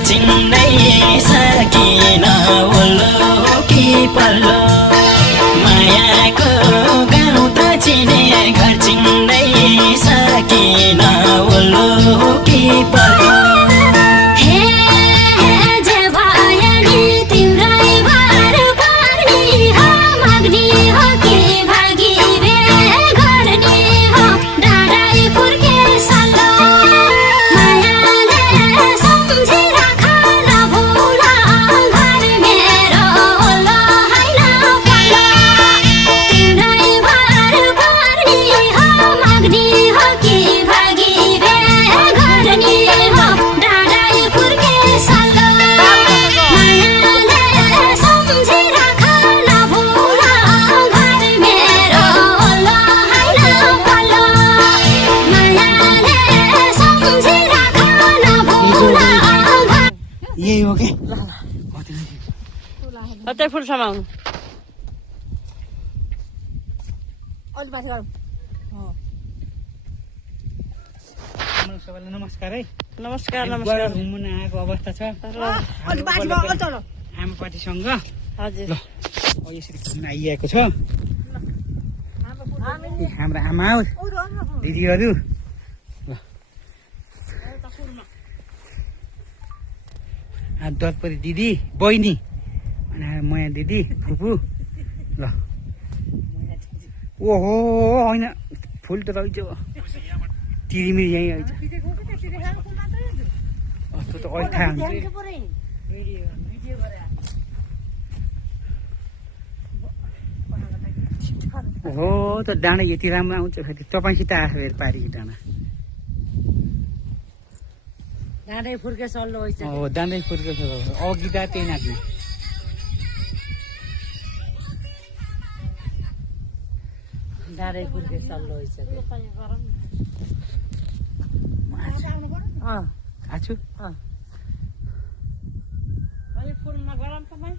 घर चिन्नै सकिन ओल्लो कि पल्लो मायाको गाउँ त चिने घर चिन्नै सकिन ओल्लो कि पल्लो यही हो कि कतै फुल समाउनु सबैलाई नमस्कार है नमस्कार नमस्कार घुम्न आएको अवस्था छ आमापाटीसँग हजुर ल यसरी घुम्न आइएको छ हाम्रा आमा दिदीहरू ल दर्परी दिदी बहिनी अनि मया दिदी फुपू ल ओहो होइन फुल त रहेछ तिरिमिरी यहीँ आइज त्यो त अहिले हुन्छ हो त डाँडा यति राम्रो आउँछ फेरि तपाईँसित आएको फेरि पारी डाँडा डाँडै फुर्के सल्लो होइन हो डाँडै फुर्के अघि दा त्यही नाच्ने डाँडै फुर्के सल्लो होइन आछु फुलमा गरम तपाईँ